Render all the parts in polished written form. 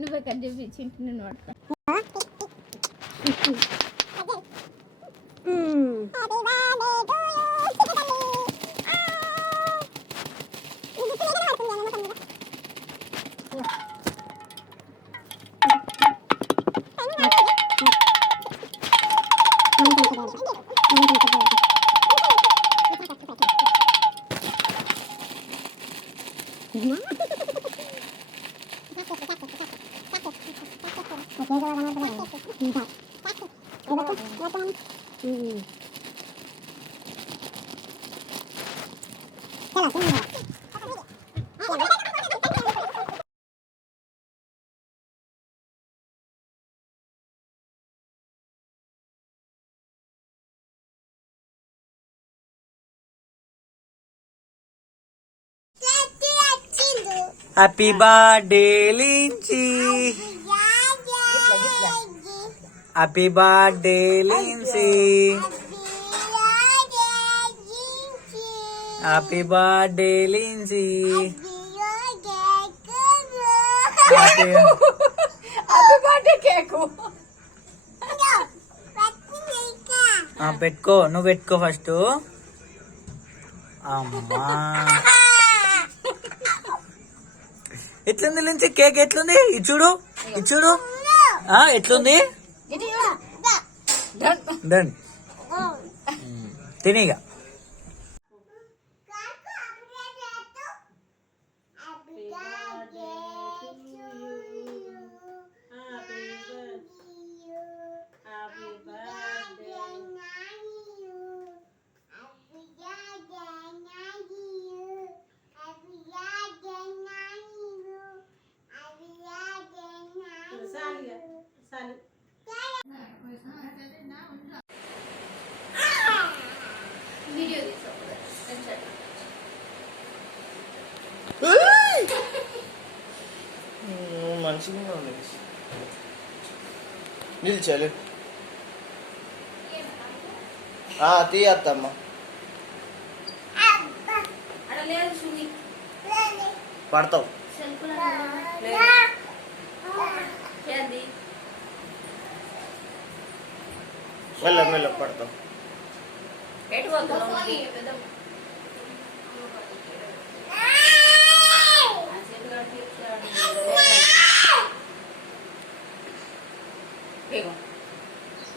నువ్వే కట్ చూపించి నేను పడతా. హ్యాపీ బర్త్డే లించి, హ్యాపీ బర్త్డే లించి, హ్యాపీ బర్త్డే లించి, హ్యాపీ బర్త్డే కేకు పెట్టుకో. నువ్వు పెట్టుకో ఫస్ట్. అమ్మా ఎట్లుంది లించి కేక్? ఎట్లుంది? ఇచ్చుడు ఇచ్చుడు ఎట్లుంది? డన్ తినిగా. మంచిగా ఉంది. నిల్చలే తీయత్తమ్మా. పడతావు మెల్ల మెల్ల పడతావు.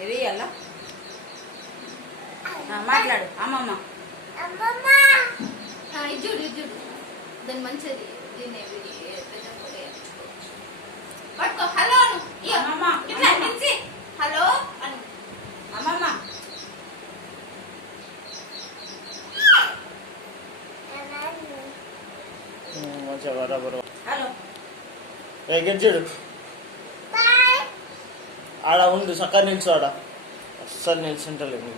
ఇది ఎలా మాట్లాడు. అమ్మమ్మ ఇజ్జుడు ఇజ్జుడు దాని మంచిది. దీన్ని పట్టుకో. హలో అమ్మమ్మ ఇట్లా నిలిచి హలో అని. అమ్మమ్మ మంచిగా బరాబరు. హలో గెజ్జుడు ఆడ ఉండు. చక్కగా నిల్చోడా. అస్సలు నిల్చుంటలేదు.